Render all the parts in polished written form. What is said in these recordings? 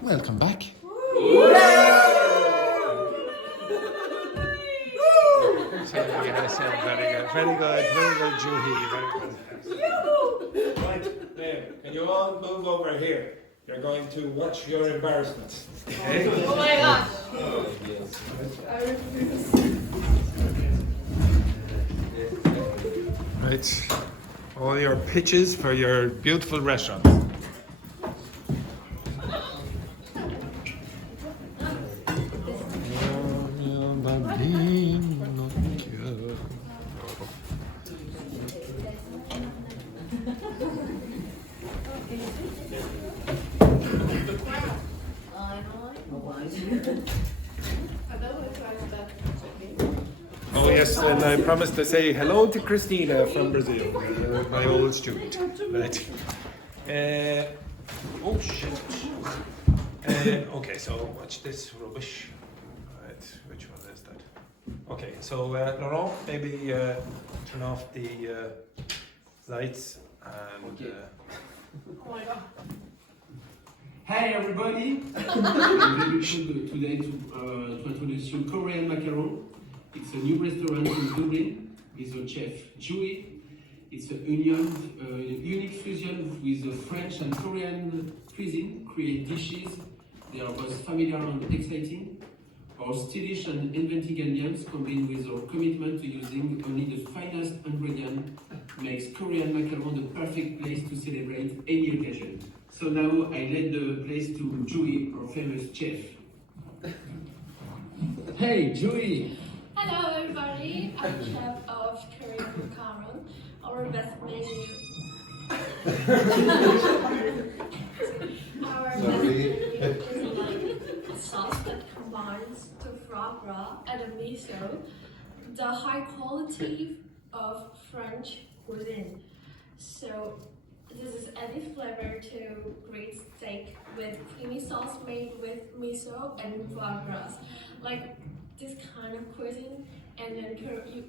Welcome back. Yes, very good, Juhee, very good. Right, there. Can you all move over here? You're going to watch your embarrassments. Okay? Oh my gosh! Right. All your pitches for your beautiful restaurant. Oh yes, and I promised to say hello to Christina from Brazil, my old student. Right. Oh shit. Okay, so watch this rubbish. Right, which one is that? Okay, so Laurent, maybe turn off the lights and. Oh my god. Hi everybody! I'm very proud today to introduce you Korean macaron. It's a new restaurant in Dublin with a chef Juhee. It's a unique fusion with the French and Korean cuisine. Create dishes. They are both familiar and exciting. Our stylish and inventive ambience combined with our commitment to using only the finest ingredient makes Korean macaron the perfect place to celebrate any occasion. So now I let the place to Juhee, our famous chef. Hey Juhee! Hello everybody, I'm chef of Korean macaron, our best menu. Our best menu is like a sauce that combines the foie gras and the miso, the high quality of French cuisine. So this is added flavor to great steak with creamy sauce made with miso and foie gras. Like this kind of cuisine, and then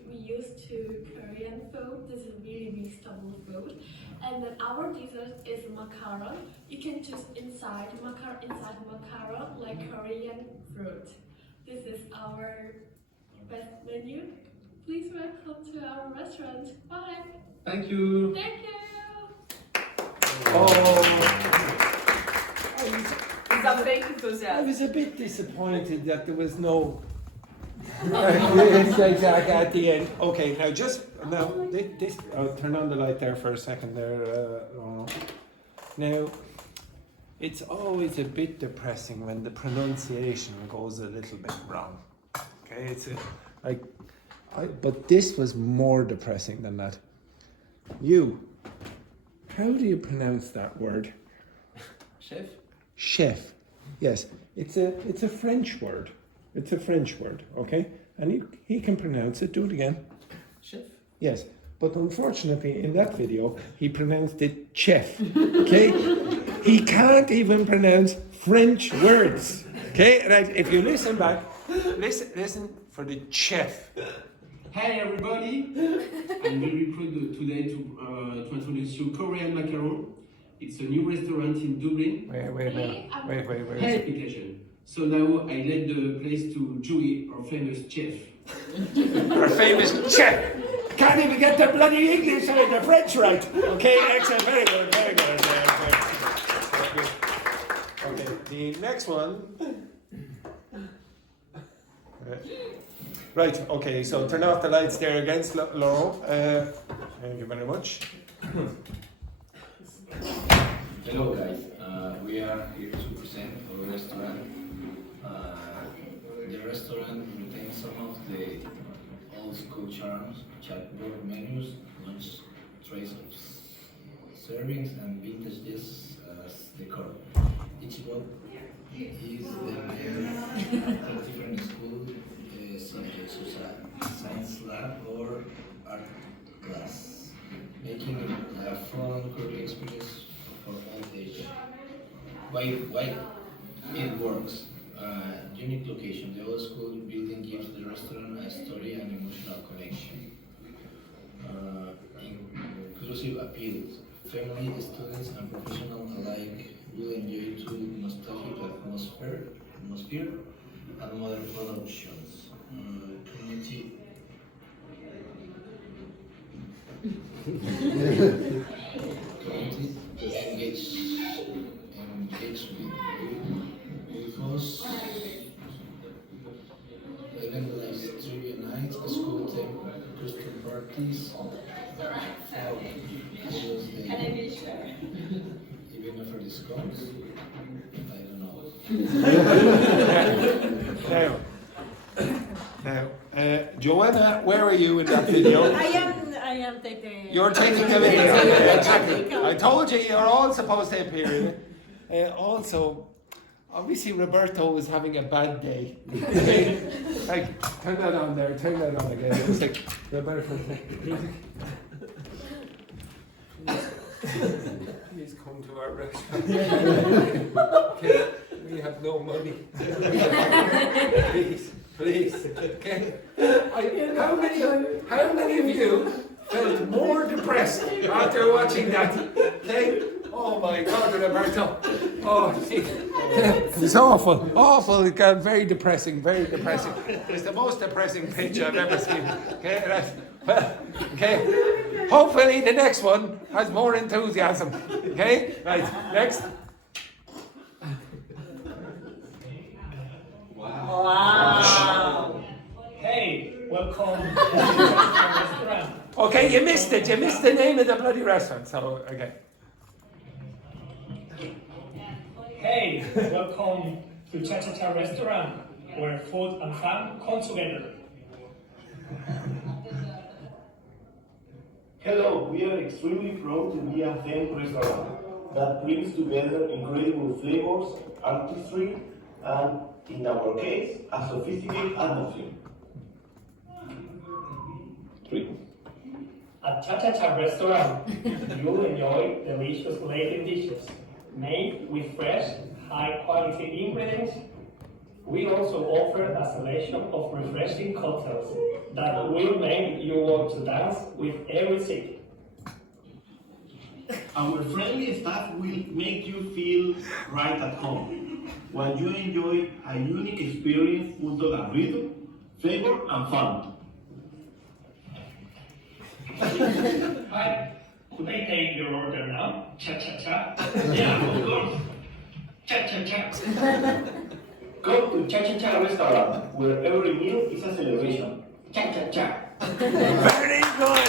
we used to Korean food. This is really stable food. And then our dessert is macaron. You can choose inside macaron like Korean fruit. This is our best menu. Please welcome to our restaurant. Bye. Thank you! Thank you. It's a fake I enthusiasm. was a bit disappointed that there was no. It's exact at the end. Okay, now this. I'll turn on the light there for a second there. Now, it's always a bit depressing when the pronunciation goes a little bit wrong. Okay, it's but this was more depressing than that. How do you pronounce that word? Chef? Chef. Yes, it's a French word. It's a French word, okay? And he can pronounce it. Do it again. Chef? Yes, but unfortunately in that video he pronounced it chef. Okay? He can't even pronounce French words. Okay? Right? If you listen back, listen for the chef. Hi everybody! I'm very proud today to introduce you Korean macaron. It's a new restaurant in Dublin. Wait. Hey, application. So now I let the place to Juhee, our famous chef. Our famous chef. Can't even get the bloody English or the French right. Okay, excellent, very good. Okay, the next one. Right, okay, so turn off the lights there against Laurent. Thank you very much. Hello guys, we are here to present our restaurant. The restaurant retains some of the old school charms, chalkboard menus, lunch trays of servings, and vintage dishes as decor. Each one is the main of different school subjects such as science lab or art class, making it a fun, cool experience for all age. Why it works? Unique location. The old school building gives the restaurant a story and emotional connection. Inclusive appeal. Family, students, and professionals alike will enjoy two nostalgic here, and modern productions. Community. Community engage with us. Organize trivia nights, school time, Christian parties. Even offer discounts. I don't know. Now, Johanna, where are you in that video? I am taking. You're taking a video. Exactly. I told you you're all supposed to appear in it. Also, obviously Roberto was having a bad day. Like, turn that on there, turn that on again. It was like, Roberto, please come to our restaurant. Okay, we have no money. Please. Okay. How many of you felt more depressed after watching that? Okay. Oh my God, Roberto. Oh, see. It's awful. It got very depressing. It's the most depressing picture I've ever seen. Okay. Okay. Hopefully the next one has more enthusiasm. Okay. Right. Next. Wow. Hey, welcome to the restaurant. Okay, you missed it. You missed the name of the bloody restaurant. So, okay. Hey, welcome to Chachacha restaurant, where food and fun come together. Hello, we are extremely proud to be a theme restaurant that brings together incredible flavors, artistry, and, in our case, a sophisticated atmosphere. 3. At Chachacha restaurant, you'll enjoy delicious Latin dishes made with fresh, high-quality ingredients. We also offer a selection of refreshing cocktails that will make you want to dance with every sip. Our friendly staff will make you feel right at home when you enjoy a unique experience full of rhythm, flavor, and fun. Hi, could I take your order now? Cha-cha-cha? Yeah, of course. Cha-cha-cha. Come to Chachacha restaurant, where every meal is a celebration. Cha-cha-cha. Very good.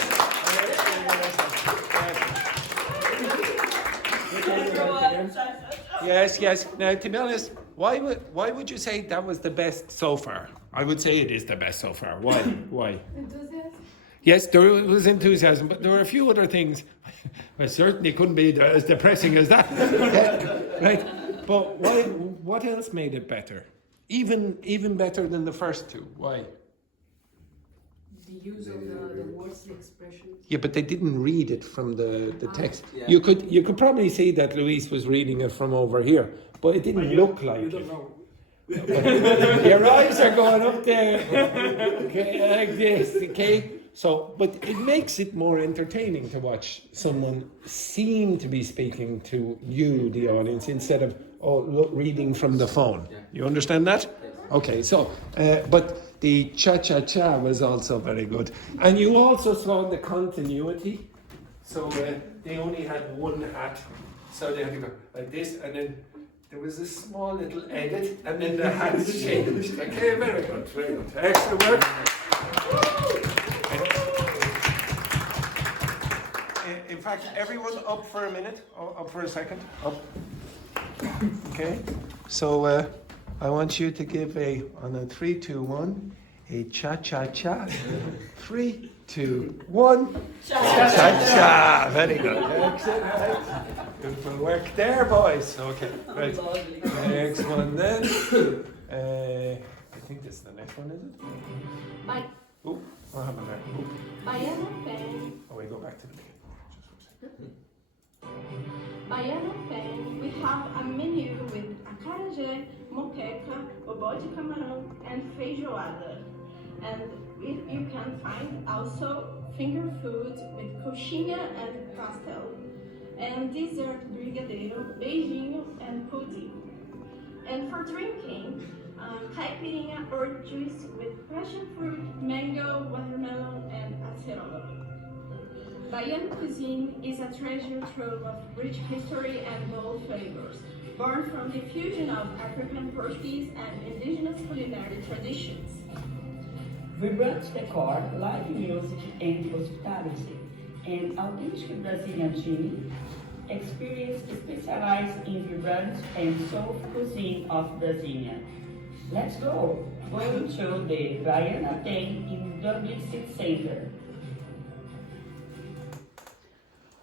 Yes. Now, to be honest, why would you say that was the best so far? I would say it is the best so far. Why? Enthusiasm? Yes, there was enthusiasm, but there were a few other things. Well, certainly couldn't be as depressing as that. Right? But why? What else made it better? Even better than the first two. Why? The use of the words, the expressions. Yeah, but they didn't read it from the text. Yeah. You could probably see that Luis was reading it from over here, but it didn't look like You it. don't know. Your eyes are going up there, okay, like this, okay? So, but it makes it more entertaining to watch someone seem to be speaking to you, the audience, instead of reading from the phone. You understand that? Okay, so, but the cha-cha-cha was also very good. And you also saw the continuity. So they only had one hat, so they had to go like this, and then there was a small little edit, and then the hats changed. Okay, very good. Excellent work. In fact, everyone up for a minute, up for a second, up. Okay, so I want you to give on a 3, 2, 1, a cha-cha-cha. 3, 2, 1. Cha-cha. Very good. Excellent. Good work there, boys. Okay, right. Next one then. I think this is the next one, is it? By Oh, what happened there? Baiano Pen. Oh, we go back to the beginning. Just for a second. Baiano Pen, we have a menu with acarajé, moqueca, bobó de camarão, and feijoada. And you can find also finger food with coxinha and pastel, and dessert brigadeiro, beijinho, and pudding. And for drinking, Caipirinha orange juice with passion fruit, mango, watermelon, and acerola. Bahian cuisine is a treasure trove of rich history and bold flavors, born from the fusion of African, Portuguese, and indigenous culinary traditions. Vibrant decor, live music, and hospitality, and authentic Brazilian gin experience specialized in vibrant and soul cuisine of Brasilia. Let's go! Going to the Baiana Day in Dogme City Center.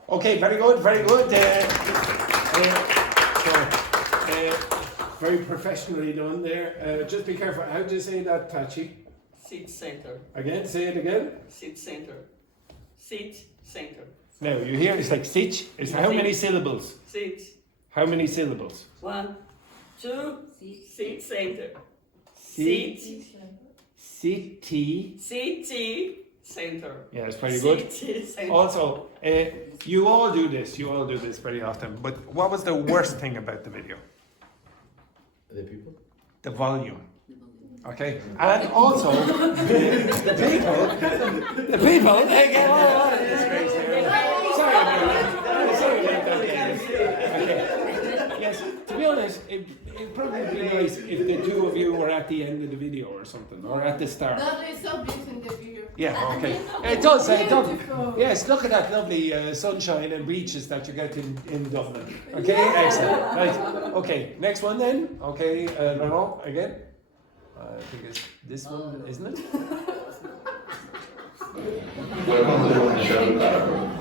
Okay, very good, very good. Very professionally done there. Just be careful. How do you say that, Tachi? City Center. Again, say it again. City Center. City Center. Now, you hear it's like sich. It's how many syllables? City. How many syllables? 1, 2, City Center. City. City. City Center. Yeah, it's pretty good. City Center. Also, you all do this. You all do this very often. But what was the worst thing about the video? The people? The volume. Okay, and also the people. Again, sorry about that. Okay. Yes, to be honest, it'd probably be nice if the two of you were at the end of the video or something, or at the start. That is so beautiful in the video. Yeah, okay. It does. Yes, look at that lovely sunshine and beaches that you get in Dublin. Okay, excellent. Right. Okay, next one then. Okay, Laurent again. I think it's this one, isn't it? Welcome to the comprehension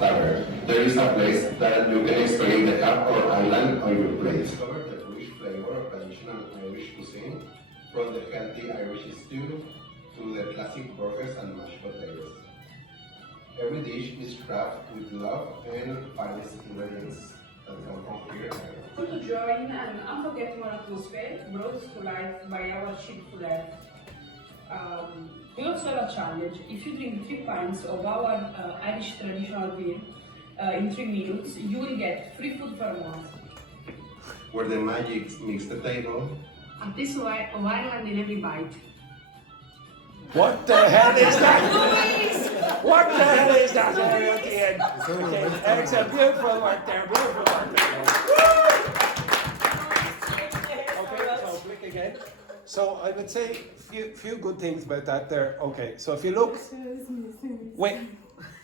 ladder. There is a place that you can experience the hub or island on your plate. Discover the rich flavor of traditional Irish cuisine, from the healthy Irish stew to the classic burgers and mashed potatoes. Every dish is crafted with love and finest ingredients that come from here. To join an unforgettable atmosphere brought to life by our chef. We also have a challenge. If you drink 3 pints of our Irish traditional beer in 3 minutes, you will get free food for a month. Where the magic meets the table. A piece of Ireland in every bite. What the hell is that? What the hell is that there at the end? Okay, excellent, beautiful work there, beautiful work there. Okay, so click again. So I would say few good things about that there. Okay, so if you look,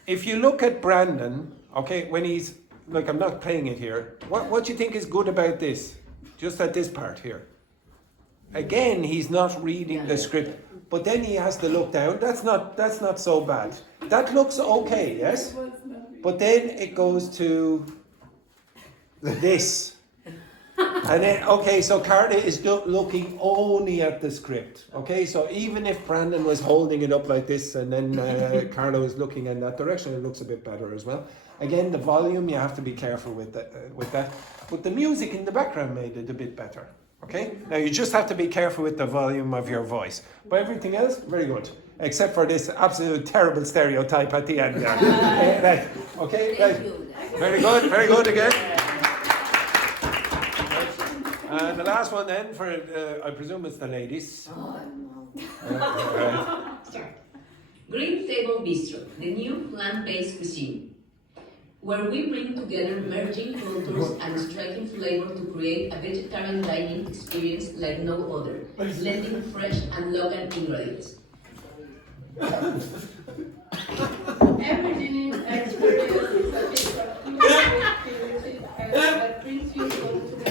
if you look at Brandon, okay, when he's like, I'm not playing it here. What do you think is good about this? Just at this part here. Again, he's not reading the script, but then he has to look down. That's not so bad. That looks okay, yes? But then it goes to this. And then, okay, so Carla is looking only at the script. Okay, so even if Brandon was holding it up like this and then Carla was looking in that direction, it looks a bit better as well. Again, the volume, you have to be careful with that. But the music in the background made it a bit better. Okay, now you just have to be careful with the volume of your voice. But everything else, very good. Except for this absolute terrible stereotype at the end there. Right. Okay, right. Very good again. And the last one then, for I presume it's the ladies. Green Table Bistro, the new plant-based cuisine, where we bring together merging cultures and striking flavor to create a vegetarian dining experience like no other, blending fresh and local ingredients. Every dining experience is a taste of creativity that brings you close to the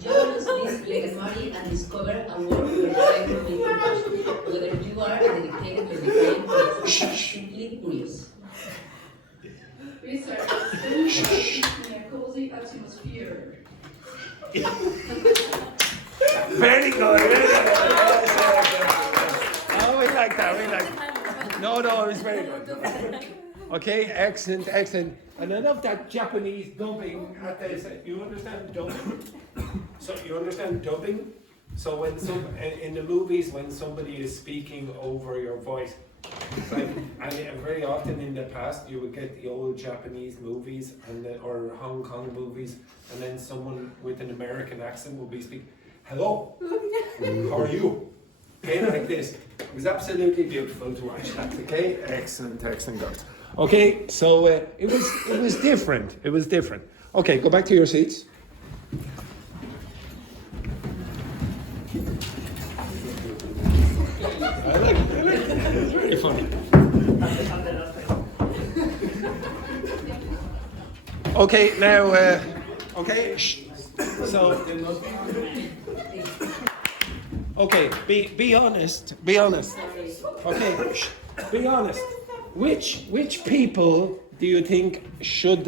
Join us this Legamari and discover a world where flavor meets compassion, whether you are dedicated to the game or simply curious. We serve in a cozy atmosphere. Very good. Oh, we like that. No, it was very good. Okay, excellent. And I love that Japanese dubbing at this. You understand dubbing? So you understand dubbing? So when in the movies, when somebody is speaking over your voice, like, and very often in the past you would get the old Japanese movies or Hong Kong movies, and then someone with an American accent would be speaking. hello, how are you? Okay, like this. It was absolutely beautiful to watch that. Okay, excellent, girls. Okay, so it was different. It was different. Okay, go back to your seats. I like it. It's very funny. Okay, now, okay, shh. So, okay, be honest. Okay, shh. Be honest. Which people do you think should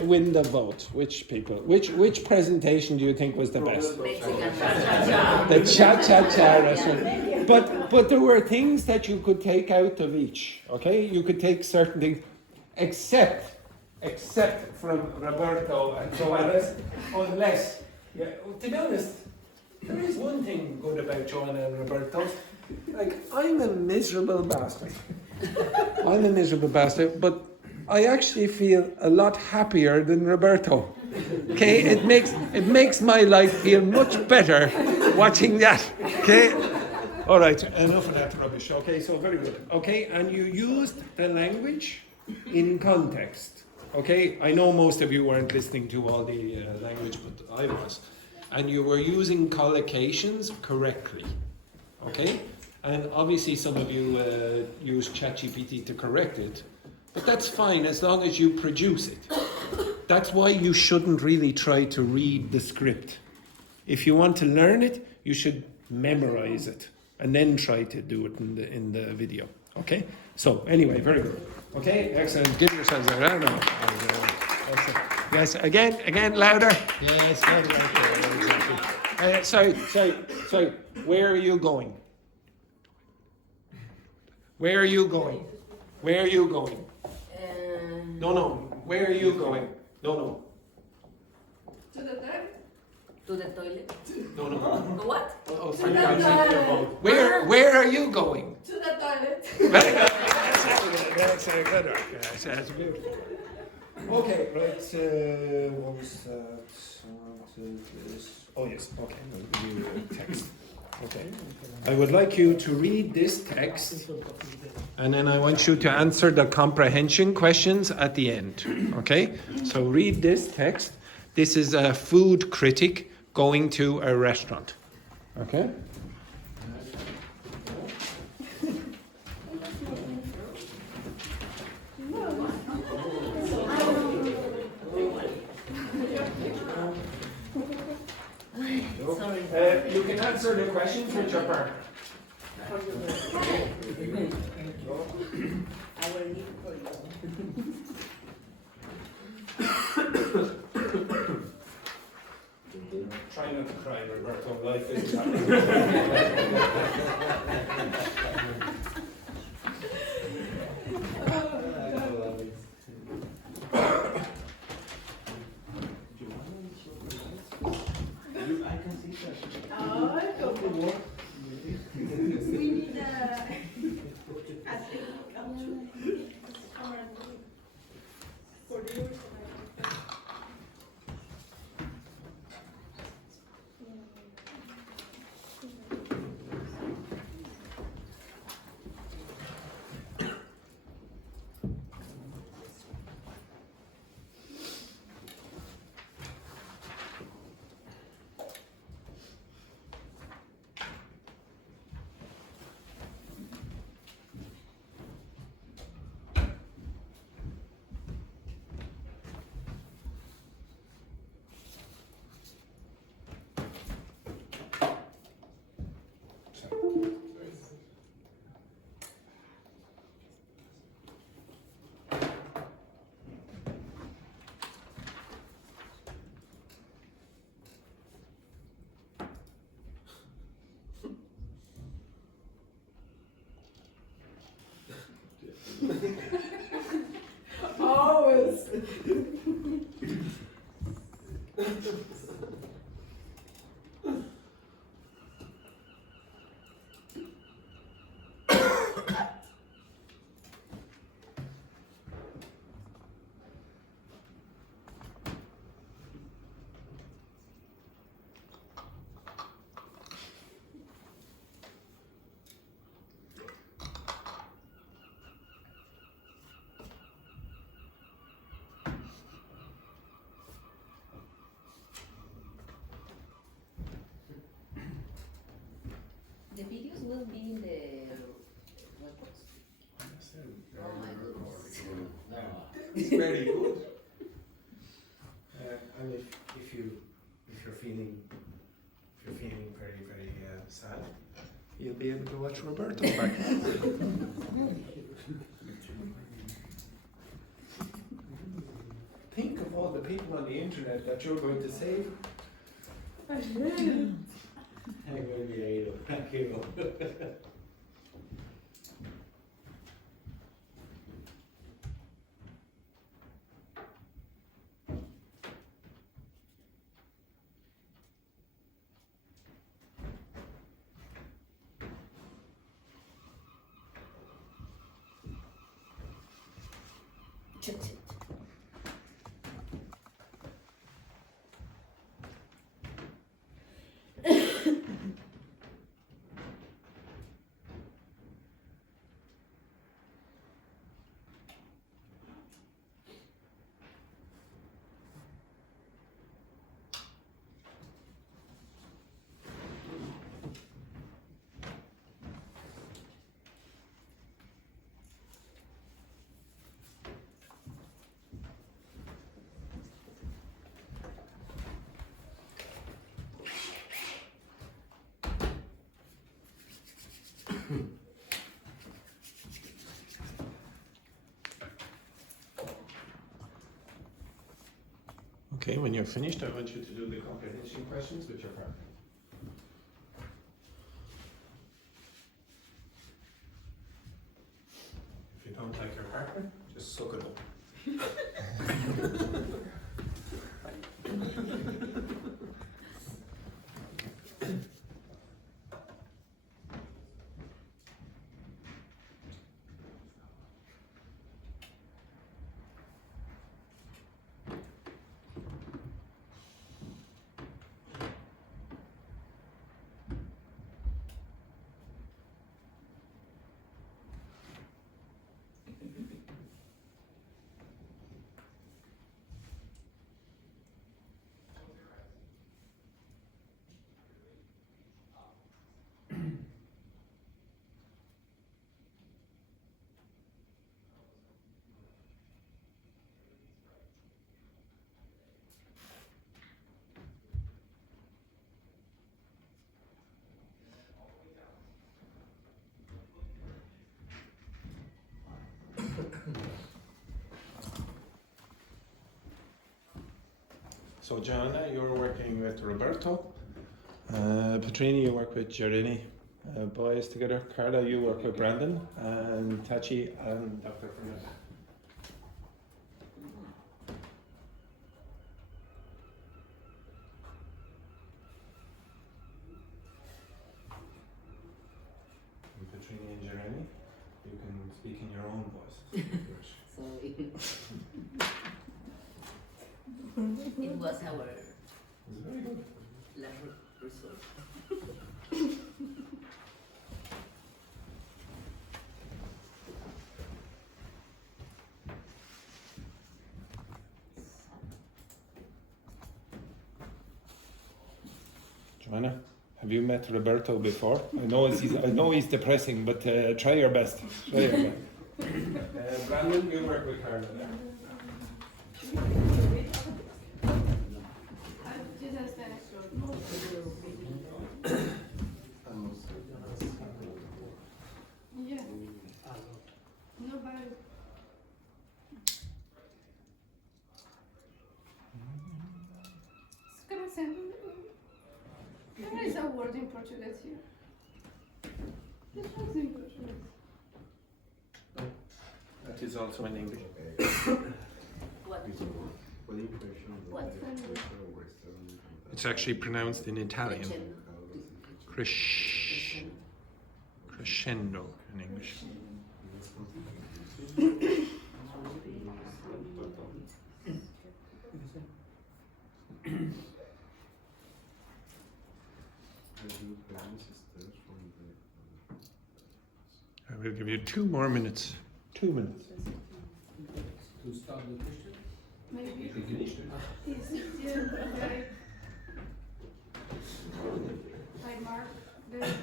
win the vote? Which people? Which presentation do you think was the best? The Chachacha restaurant. But there were things that you could take out of each. Okay, you could take certain things, except from Roberto and Johana's, unless. Yeah, to be honest, there is one thing good about Johana and Roberto. Like, I'm a miserable bastard. But I actually feel a lot happier than Roberto. Okay, it makes my life feel much better watching that. Okay, all right, enough of that rubbish. Okay, so very good. Okay, and you used the language in context. Okay, I know most of you weren't listening to all the language, but I was, and you were using collocations correctly. Okay. And obviously some of you use ChatGPT to correct it, but that's fine as long as you produce it. That's why you shouldn't really try to read the script. If you want to learn it, you should memorize it and then try to do it in the video. Okay? So anyway, very good. Okay, excellent. Give yourselves a round of applause. Yes, again, louder. Yes, louder. Exactly. Sorry. Where are you going? Where are you going? Where are you going? No. Where are you going? No. To the toilet? To the toilet? No. What? Oh, sorry. Where are you going? To the toilet. Very good. That's a good one. That's beautiful. Okay, right. What was that? Oh yes. Okay. I'll give you a text. Okay. I would like you to read this text, and then I want you to answer the comprehension questions at the end. Okay? So read this text. This is a food critic going to a restaurant. Okay? You can answer the questions with your partner. I will need for you. Try not to cry, Roberto. Life is happening. We need a for the It's very good. And if you're feeling very sad, you'll be able to watch Roberto back. Think of all the people on the internet that you're going to save. I will. Thank you. Okay, when you're finished, I want you to do the comprehension questions with your partner. If you don't like your partner, just suck it up. So Johana, you're working with Roberto. Patrine, you work with Yareni. Boys together. Carla, you work with Brandon. And Tati and Dr. Fernanda. And Patrine and Yareni, you can speak in your own voice. Sorry. It was our It's very good. last resort. Joanna, have you met Roberto before? I know he's depressing, but try your best. Try your best. Brandon, you work with Carla. Yeah. Nobody. There is a word in Portuguese here. This was in Portuguese. That is also in English. What? What's the name? It's actually pronounced in Italian. Crescendo in English. I will give you 2 more minutes. 2 minutes. To start the question? Maybe. Finished? Okay. Hi, Mark. There's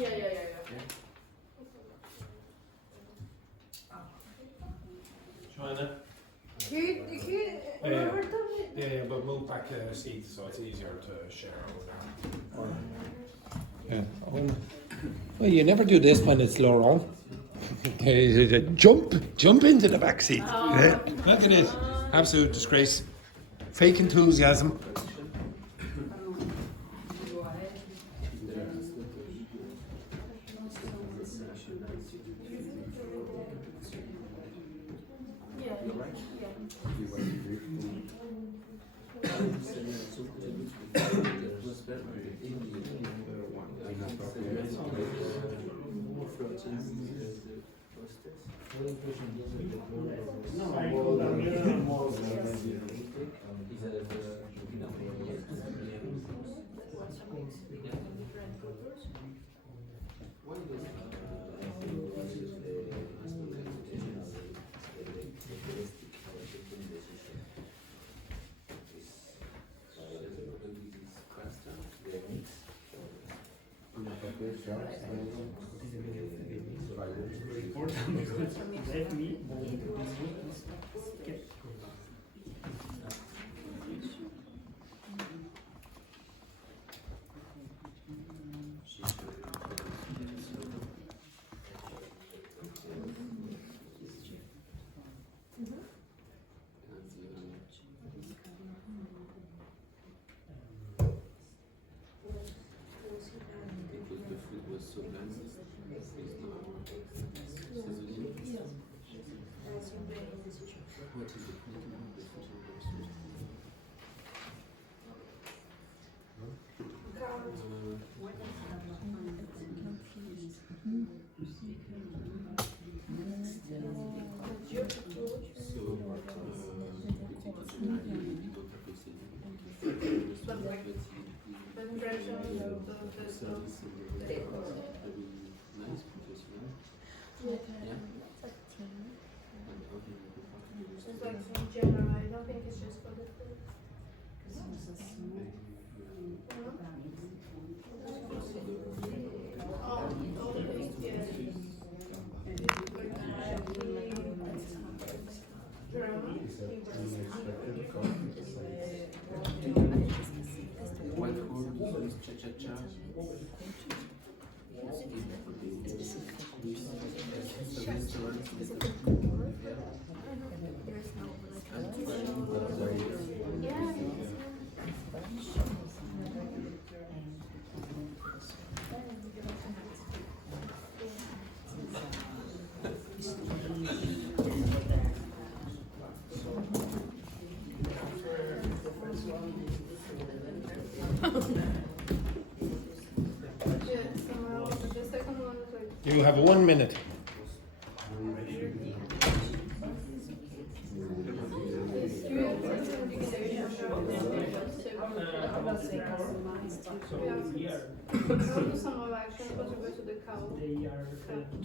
yeah. Johanna? Roberto, Yeah, but move back a seat so it's easier to share over there. Yeah. Well, you never do this when it's Laurent. Jump into the back seat. Yeah. Look at it. Absolute disgrace. Fake enthusiasm. It's like in general, I don't think it's just for the food. Chachacha. You have 1 minute. Some of action was go to the cow. They are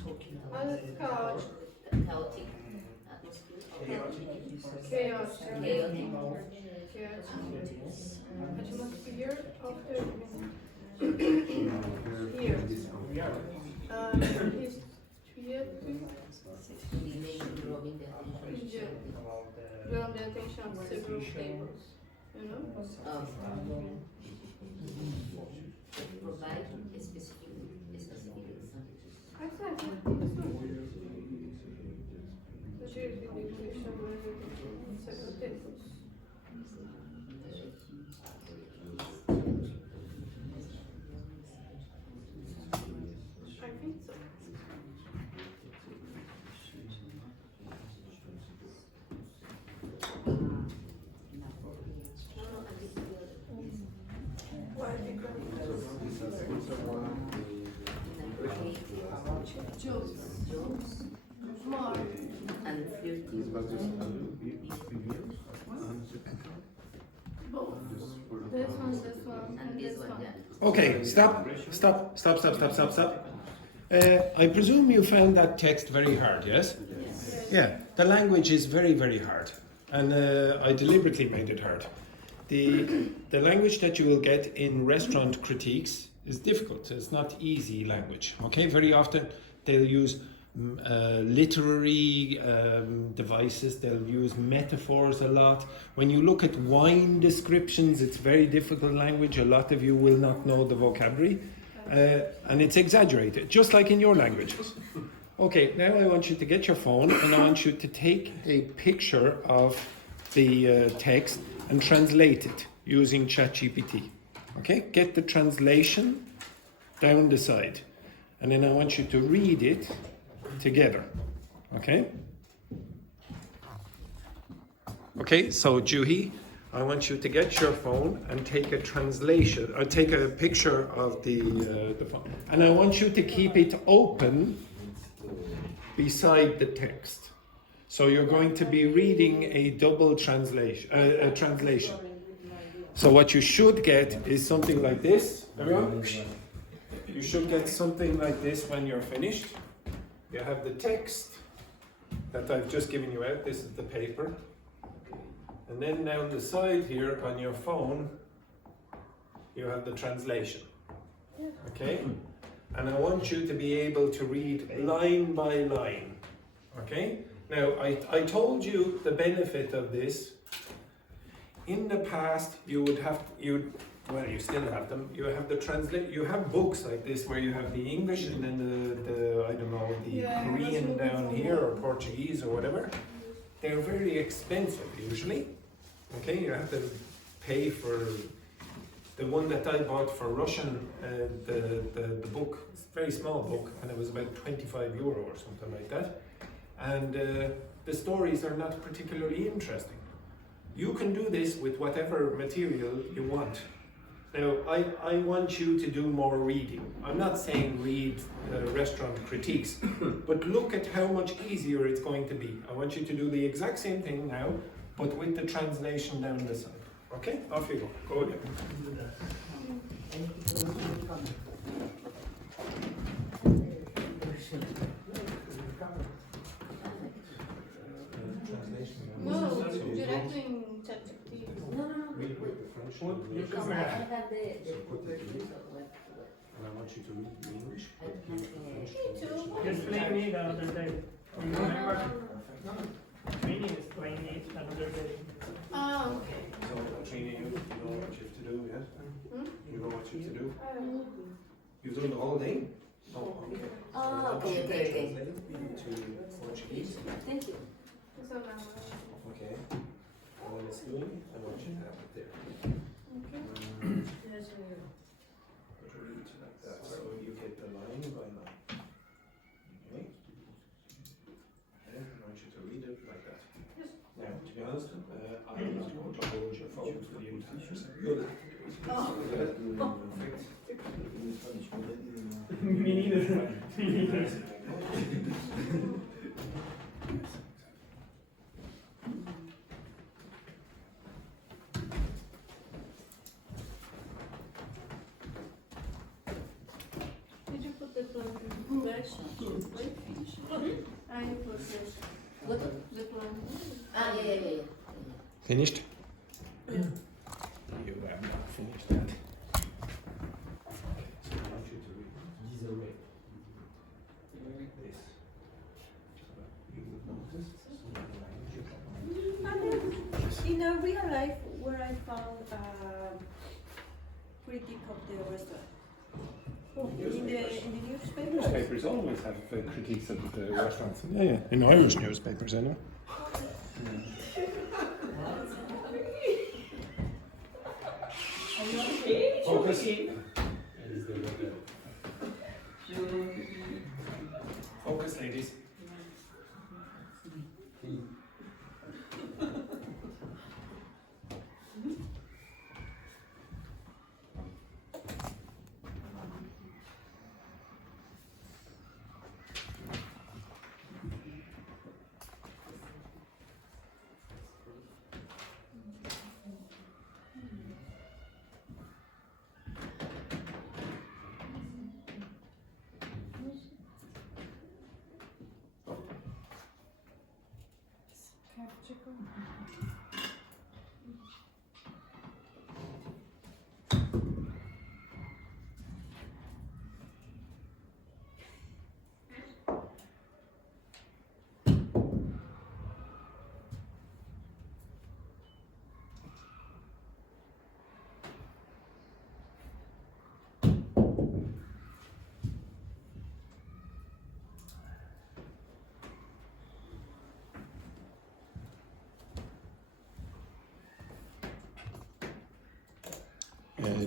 talking How does about cow? Chaotic atmosphere. Chaos. Chaotic. Atmosphere after here. Drawing the attention of several tables. You know? Provide a specific example. Exactly. So here is the English of several tables. I think so. More. And flirting. Both. This one, And this one, yeah. Okay, stop. I presume you found that text very hard, yes? Yeah, the language is very, very hard. And I deliberately made it hard. The language that you will get in restaurant critiques is difficult. It's not easy language. Okay, very often they'll use literary devices. They'll use metaphors a lot. When you look at wine descriptions, it's very difficult language. A lot of you will not know the vocabulary, and it's exaggerated, just like in your languages. Okay, now I want you to get your phone and I want you to take a picture of the text and translate it using ChatGPT. Okay, get the translation down the side, and then I want you to read it together. Okay? Okay, so Juhee, I want you to get your phone and take a translation, or take a picture of the phone, and I want you to keep it open beside the text. So you're going to be reading a double translation. So what you should get is something like this. Everyone? You should get something like this when you're finished. You have the text that I've just given you out. This is the paper. And then down the side here on your phone, you have the translation. Okay? And I want you to be able to read line by line. Okay? Now, I told you the benefit of this. In the past, you still have them. You have you have books like this where you have the English and then the Korean down here, or Portuguese or whatever. They're very expensive usually. Okay, you have to pay for the one that I bought for Russian. The book, it's a very small book, and it was about €25 or something like that. And the stories are not particularly interesting. You can do this with whatever material you want. Now, I want you to do more reading. I'm not saying read restaurant critiques, but look at how much easier it's going to be. I want you to do the exact same thing now, but with the translation down the side. Okay, off you go. Go again. No, directly in ChatGPT. No. Read with the French one. You come here. I have the And I want you to read the English. Just playing it another day. Remember? Training is playing it another day. Oh, okay. So, Patrine, you know what you have to do, yes? You know what you have to do? You've done the whole thing? Oh, okay. Oh, okay. Translate it to Portuguese. Thank you. Okay. And when it's doing it, I want you to have it there. But read it like that, so you get the line by line. Okay? And I want you to read it like that. Now, to be honest, I'm not going to hold your phone for the entire second. Me neither. Did you put the plant in fresh? I put fresh. What? The plant. Yeah. Finished? You have not finished that. Okay, so I want you to read this. You would notice In a real life, where I found a critic of the restaurant. In the newspapers. Newspapers always have critiques of the restaurants. Yeah, in Irish newspapers, I know. Focus. Focus, ladies.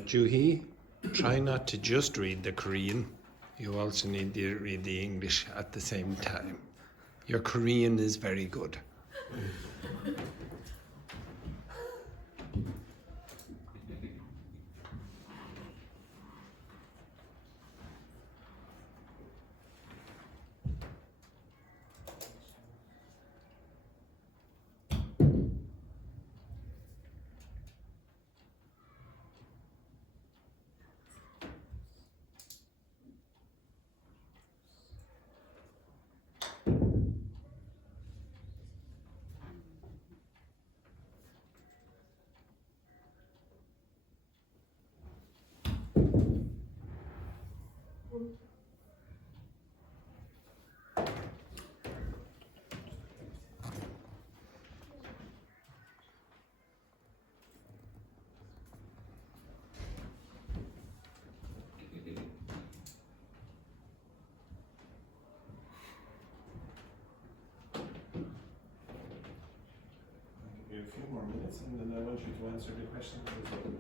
Juhee, try not to just read the Korean. You also need to read the English at the same time. Your Korean is very good. A few more minutes and then I want you to answer the questions as well.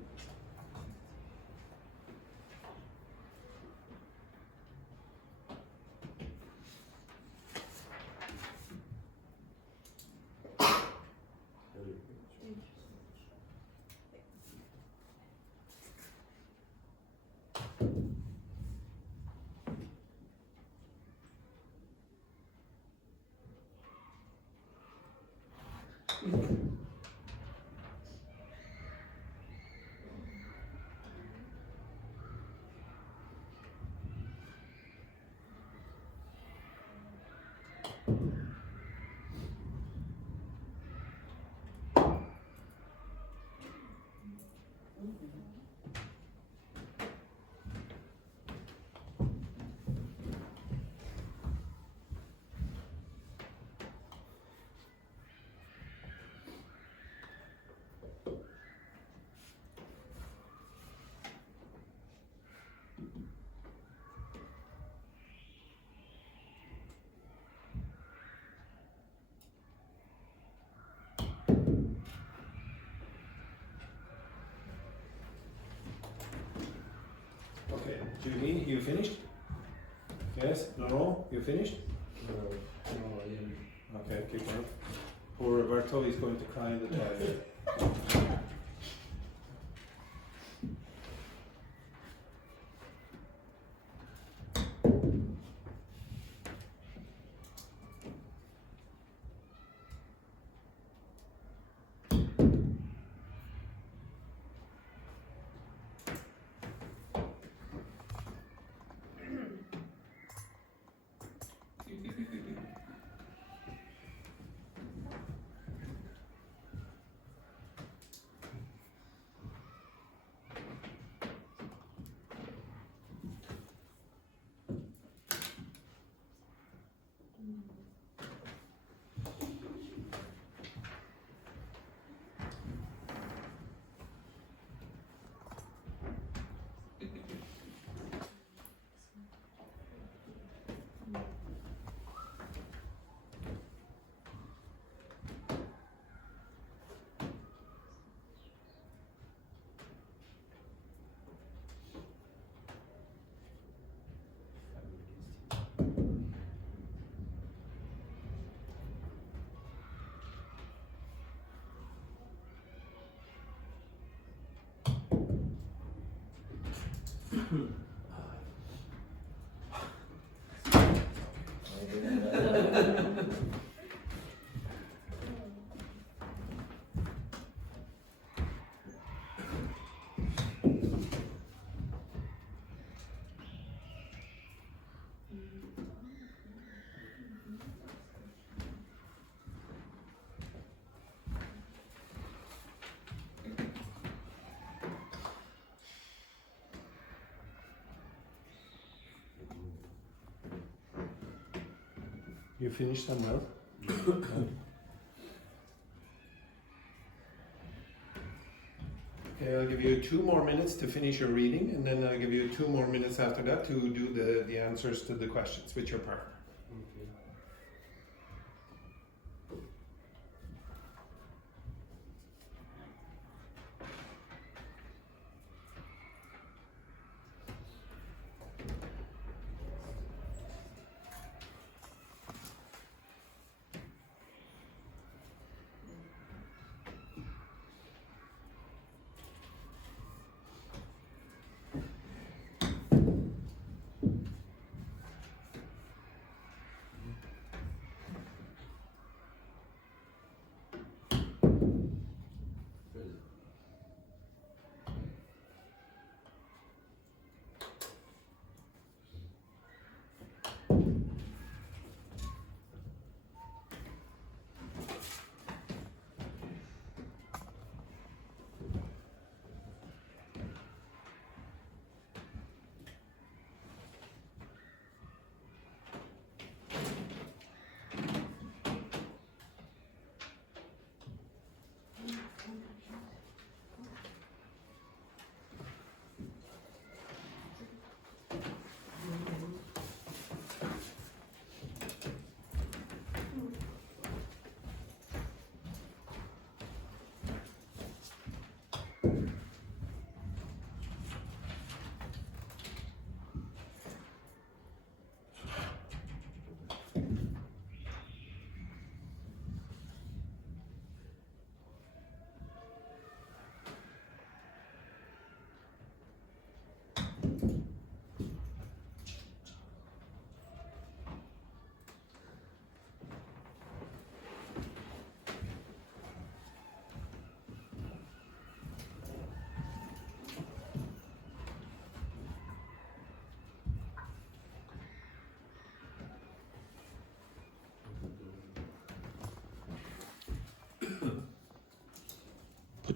Okay, Juhee, you finished? Yes? Laurent, you finished? No, I didn't. Okay, keep going. Poor Roberto is going to cry in the toilet. You finished them well? Okay, I'll give you 2 more minutes to finish your reading, and then I'll give you 2 more minutes after that to do the answers to the questions with your partner.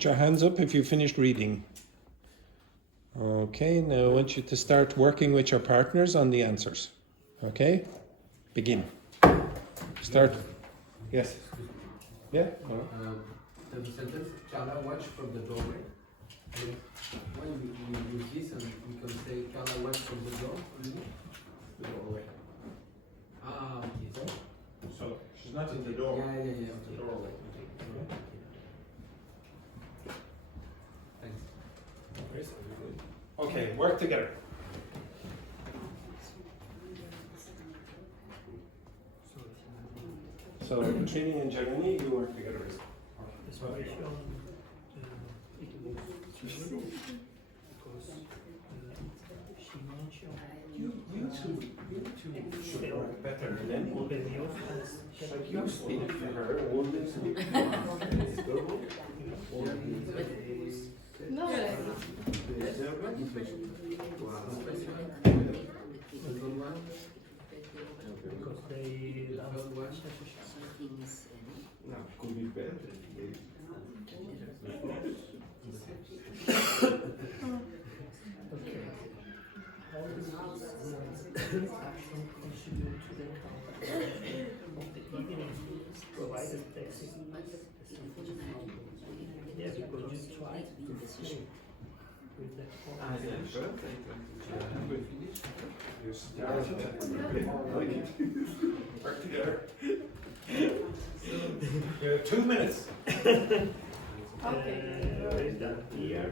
Put your hands up if you finished reading. Okay, now I want you to start working with your partners on the answers. Okay? Begin. Start. Yes. Yeah? The sentence, Carla watched from the doorway. And when we use this, and we can say Carla watched from the door, the doorway. Ah, okay. So, she's not in the door. Yeah. It's the doorway. Thanks. Okay, work together. So, Patrine and Yareni, you work together. You two should work better than anyone. Like you speak for her, and we'll listen. No, Because they don't watch No, could be better. How does action contribute to the of the evening provided text? Yeah, because you try to play with the You start. Work together. 2 minutes. Where is that? Here.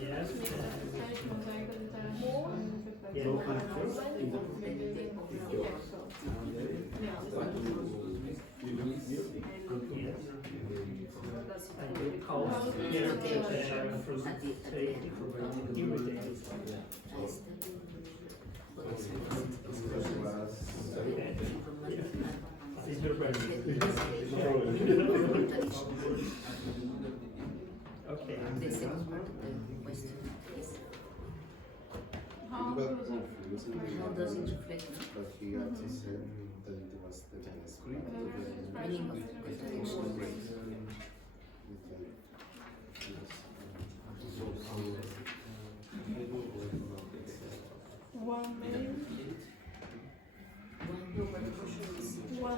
Yes. Okay. The second part of the question is How does it reflect? But he also said that it was the manuscript. Meaning of contradiction. one male, one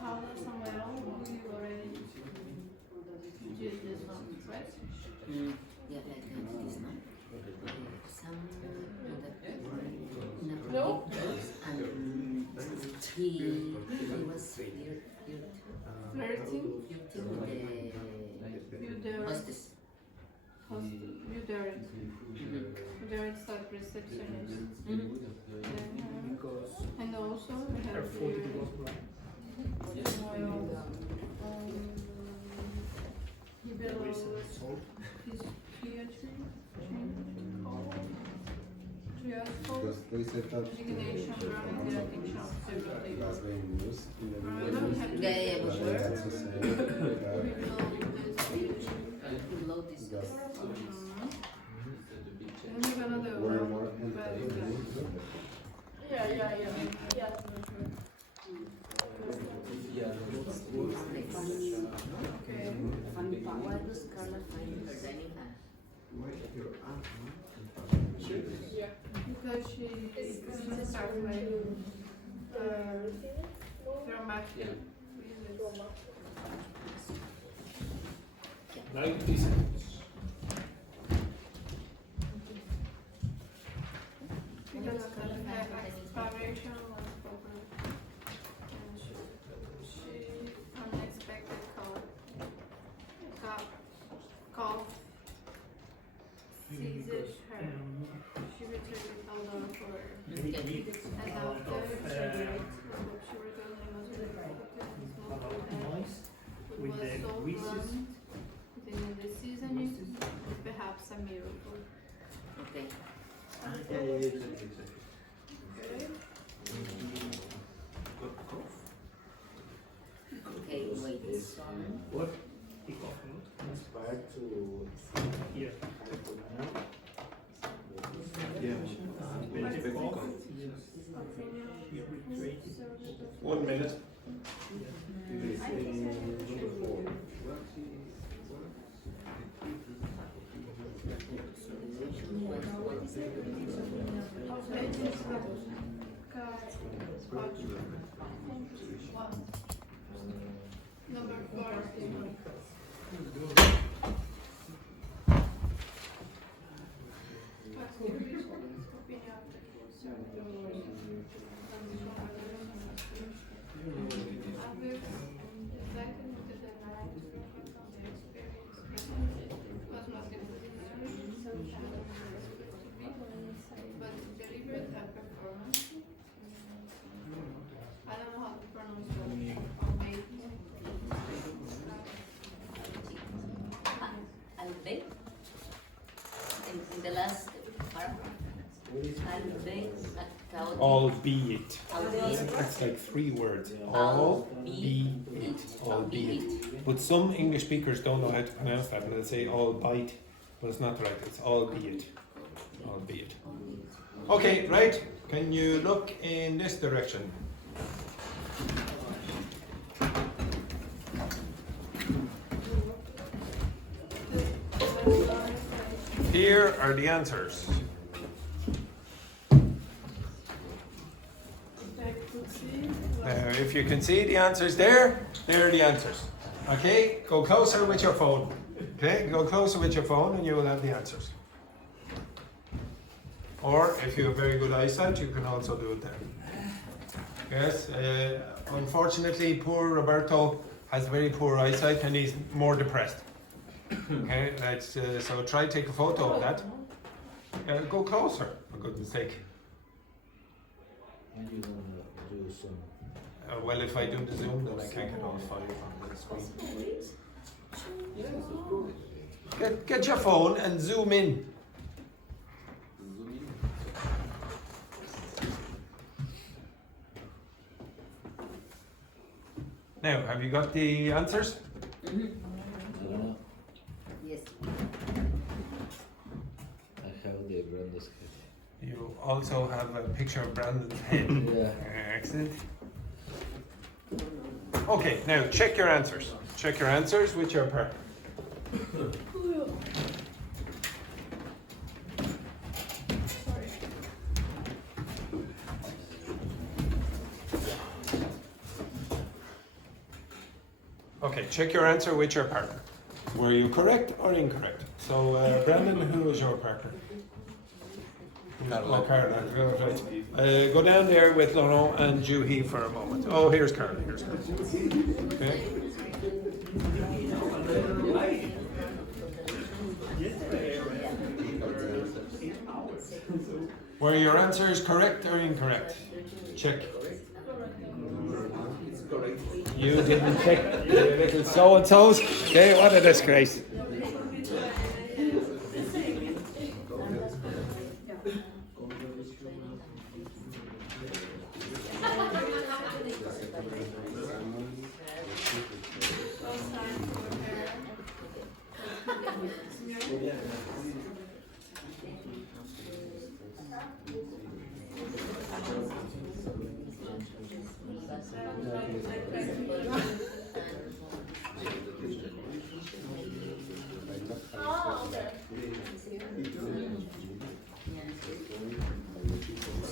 how does Samuel we already use this one, right? Yeah, like this, no? Some No. and he was here Flirting with the hostess. You dared start receptionist. And also we have he belongs his Because they said that resignation from the addiction of several it things. was very news in the Yeah, but sure. they also said that Below this. And we have another we're one. more Yeah. Okay. Why does Carla find designing Because she started by dramatic reasons. Like this. Because of the exploration was proper. And she unexpected cough seized her. She returned Aldor for and after she returned With was the so greases. blunt within the seasoning is perhaps a miracle. Okay. Okay, wait. What? Kick off. inspired to Here. One minute. Number 4. But deliberate and performance. I don't know how to pronounce Albeit, in the last paragraph, albeit, Albeit. albeit, That's like 3 words. Albeit. Albeit. But some English speakers don't know how to pronounce that, and they say albeit, but it's not right. It's albeit. Albeit. Okay, right. Can you look in this direction? Here are the answers. If you can see the answers there are the answers. Okay, go closer with your phone. Okay, go closer with your phone and you will have the answers. Or if you have very good eyesight, you can also do it there. Yes, unfortunately, poor Roberto has very poor eyesight and he's more depressed. Okay, let's, so try to take a photo of that. Go closer, for goodness sake. Well, if I do the zoom, then I can't get all 5 on the screen. Yes, of course. Get your phone and zoom in. Now, have you got the answers? yes. I have the Brando's head. You also have a picture of Brandon's head. Yeah. Excellent. Okay, now check your answers. Check your answers with your partner. Okay, check your answer with your partner. Were you correct or incorrect? So, Brandon, who is your partner? Carla. Oh, Carla. Right. Go down there with Laurent and Juhee for a moment. Oh, here's Carla. Here's Carla. Okay. Were your answers correct or incorrect? Check. You didn't check the little so-and-sos? Okay, what a disgrace.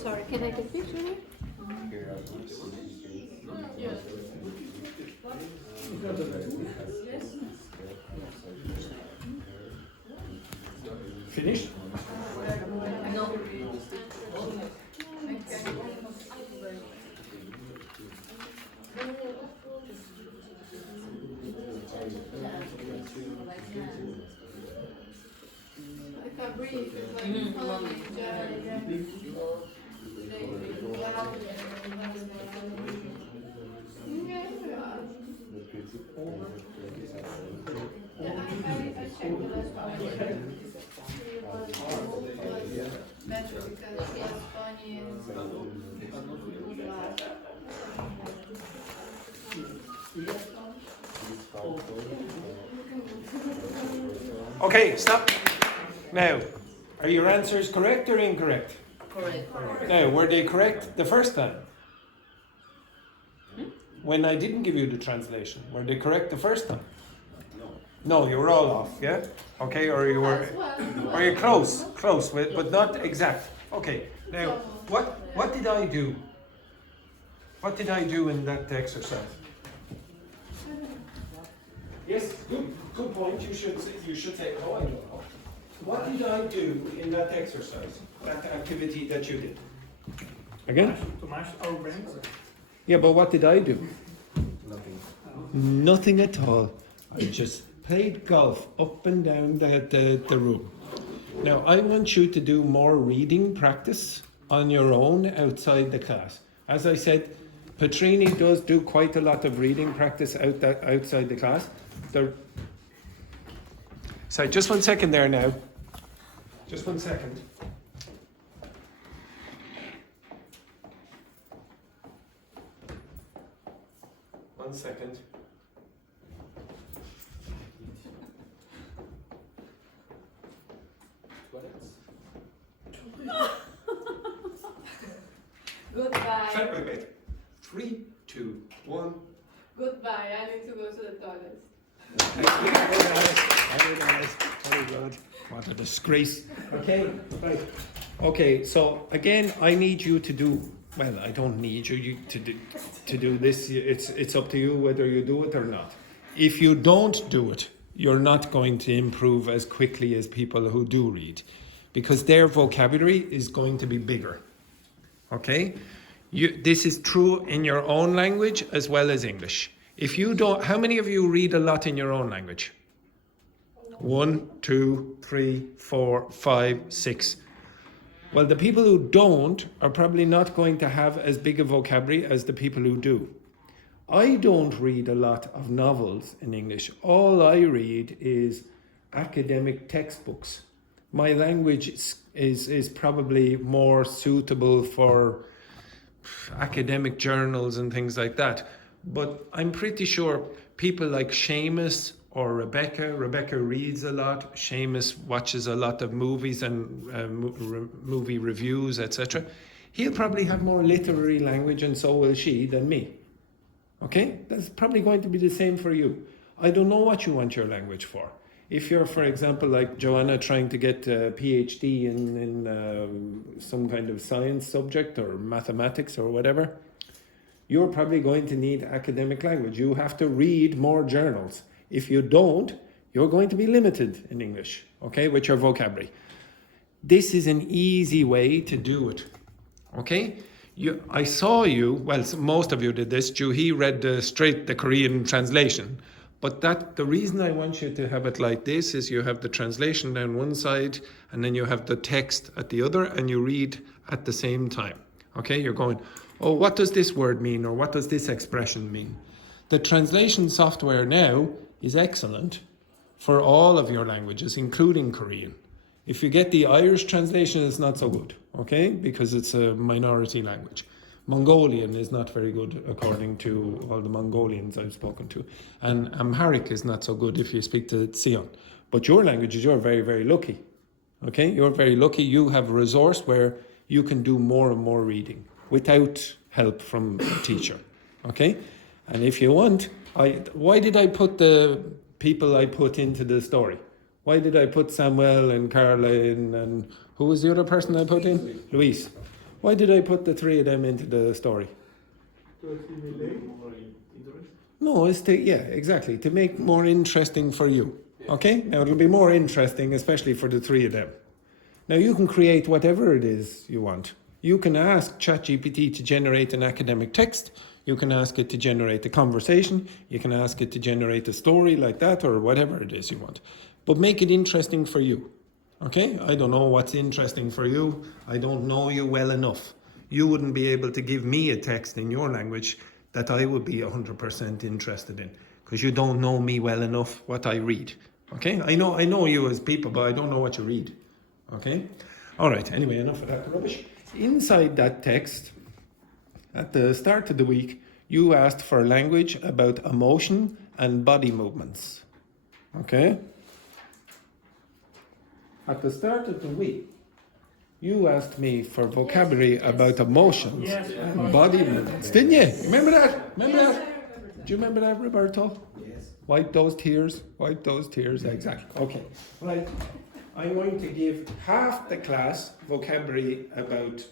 Sorry, can I take a picture? Finished? No. I can breathe. It's like falling. I checked the last one. Better because it was funny Okay, stop. Now, are your answers correct or incorrect? Correct. Now, were they correct the first time? When I didn't give you the translation, were they correct the first time? No, you were all off, yeah? Okay, or you were, or you're close, but not exact. Okay, now, what did I do? What did I do in that exercise? Yes, good point. You should say, oh, I don't know. What did I do in that exercise, that activity that you did? Again? To mash our brains. Yeah, but what did I do? Nothing. Nothing at all. I just played golf up and down the room. Now, I want you to do more reading practice on your own outside the class. As I said, Patrine does do quite a lot of reading practice outside the class. Sorry, just 1 second there now. Just 1 second. One second. Goodbye. Wait. 3, 2, 1. Goodbye. I need to go to the toilet. Very good. What a disgrace. Okay, right. Okay, so again, I need you to do. Well, I don't need you to do this. It's up to you whether you do it or not. If you don't do it, you're not going to improve as quickly as people who do read, because their vocabulary is going to be bigger. Okay? This is true in your own language as well as English. If you don't, how many of you read a lot in your own language? 1, 2, 3, 4, 5, 6. Well, the people who don't are probably not going to have as big a vocabulary as the people who do. I don't read a lot of novels in English. All I read is academic textbooks. My language is probably more suitable for academic journals and things like that. But I'm pretty sure people like Seamus or Rebecca reads a lot. Seamus watches a lot of movies and movie reviews, etc. He'll probably have more literary language, and so will she, than me. Okay? That's probably going to be the same for you. I don't know what you want your language for. If you're, for example, like Joanna, trying to get a PhD in some kind of science subject or mathematics or whatever, you're probably going to need academic language. You have to read more journals. If you don't, you're going to be limited in English, okay, with your vocabulary. This is an easy way to do it, okay? I saw you, well, most of you did this. Juhee read straight the Korean translation. But the reason I want you to have it like this is you have the translation down one side and then you have the text at the other, and you read at the same time. Okay, you're going, oh, what does this word mean, or what does this expression mean? The translation software now is excellent for all of your languages, including Korean. If you get the Irish translation, it's not so good, okay, because it's a minority language. Mongolian is not very good, according to all the Mongolians I've spoken to. And Amharic is not so good if you speak to Sion. But your languages, you're very, very lucky. Okay? You're very lucky. You have a resource where you can do more and more reading without help from a teacher. Okay? And if you want, why did I put the people I put into the story? Why did I put Samuel and Carla in, and who was the other person I put in? Luis. Why did I put the three of them into the story? No, it's exactly, to make more interesting for you. Okay? Now it'll be more interesting, especially for the three of them. Now you can create whatever it is you want. You can ask ChatGPT to generate an academic text. You can ask it to generate a conversation. You can ask it to generate a story like that, or whatever it is you want. But make it interesting for you. Okay, I don't know what's interesting for you. I don't know you well enough. You wouldn't be able to give me a text in your language that I would be 100% interested in, because you don't know me well enough what I read. Okay, I know you as people, but I don't know what you read. Okay, all right. Anyway, enough of that rubbish. Inside that text, at the start of the week, you asked for language about emotion and body movements. Okay. At the start of the week, you asked me for vocabulary about emotions and body movements, didn't you? Remember that? Do you remember that, Roberto? Yes. Wipe those tears, exactly. Okay, right. I'm going to give half the class vocabulary about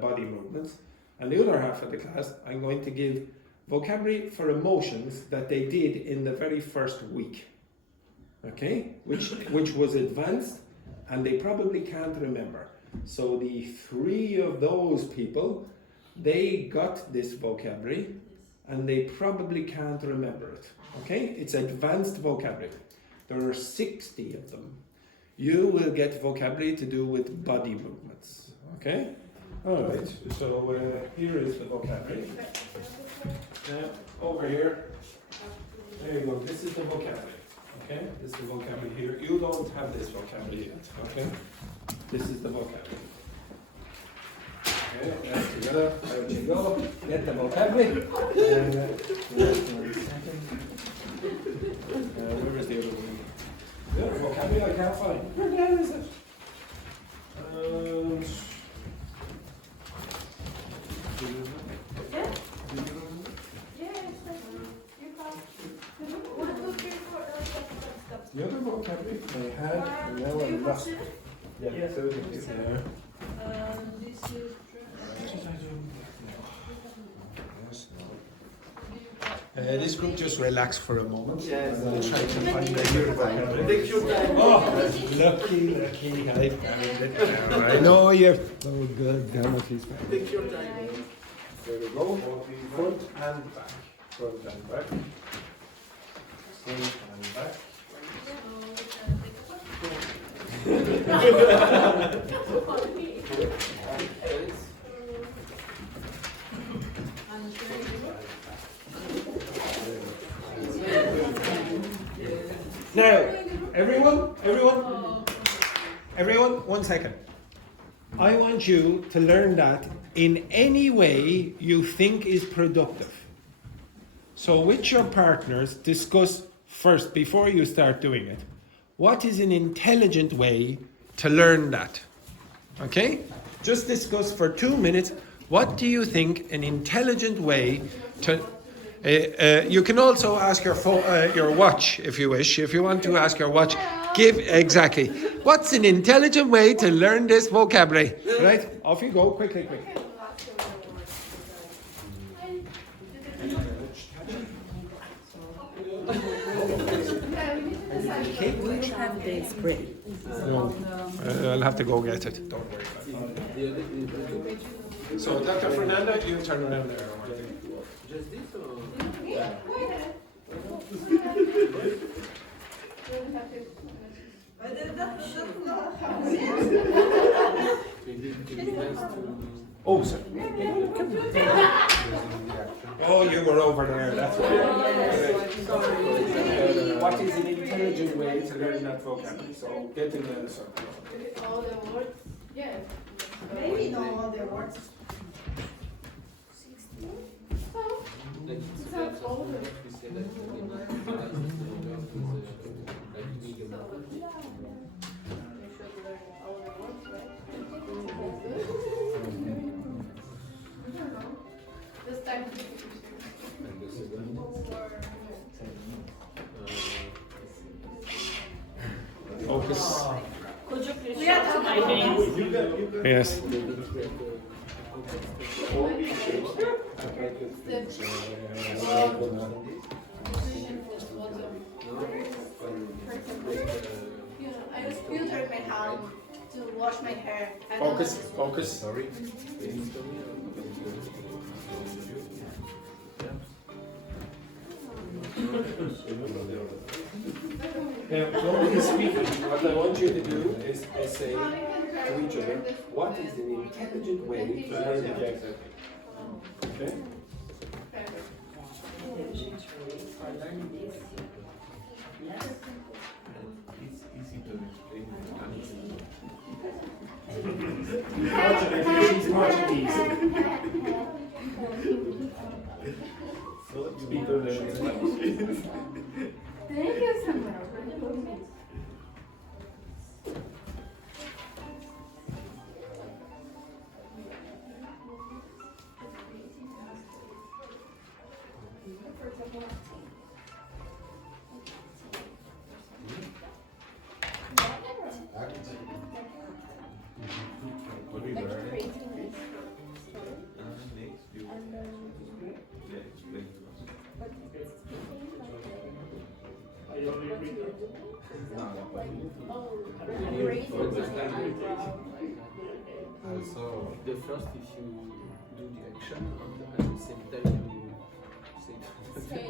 body movements, And the other half of the class, I'm going to give vocabulary for emotions that they did in the very first week. Okay? Which was advanced, and they probably can't remember. So the 3 of those people, they got this vocabulary, and they probably can't remember it. Okay? It's advanced vocabulary. There are 60 of them. You will get vocabulary to do with body movements. Okay? Alright, so here is the vocabulary. Over here. There you go. This is the vocabulary. Okay? This is the vocabulary here. You don't have this vocabulary yet. Okay? This is the vocabulary. Okay, that's together. There you go. Get the vocabulary. Where is the other one? The other vocabulary I can't find. Where is it? Yeah. The other vocabulary I had, and now I lost it. Yeah, so it's there. This is This group just relax for a moment. Yes. I'm going to try to find the other vocabulary. Take your time. Oh, lucky, I found it. I know you're so good. Damn it, he's found it. Take your time. There we go. Front and back. Front and back. Front and back. Now, everyone, 1 second. I want you to learn that in any way you think is productive. So with your partners, discuss first, before you start doing it, what is an intelligent way to learn that? Okay? Just discuss for 2 minutes, what do you think an intelligent way to... you can also ask your watch if you wish. If you want to ask your watch, exactly. What's an intelligent way to learn this vocabulary? Right? Off you go, quickly. We have the spray. No, I'll have to go get it. Don't worry about it. So, Dr. Fernanda, you turn around there. Just this or? Yeah, go ahead. Oh, sorry. Oh, you were over there, that's why. What is an intelligent way to learn that vocabulary? So, get in the circle. All the words. Yeah. Maybe not all the words. 16. Oh. It's not older. This time Focus. Could you please show my hands? Yes. I just filtered my hand to wash my hair. Focus. Sorry. Now, nobody is speaking. What I want you to do is say to each other, what is an intelligent way to learn the adjective? Okay? It's easy to explain. She's much easier. Speak to them. Thank you so much. What do you learn? Also, the first, if you do the action, and at the same time you say.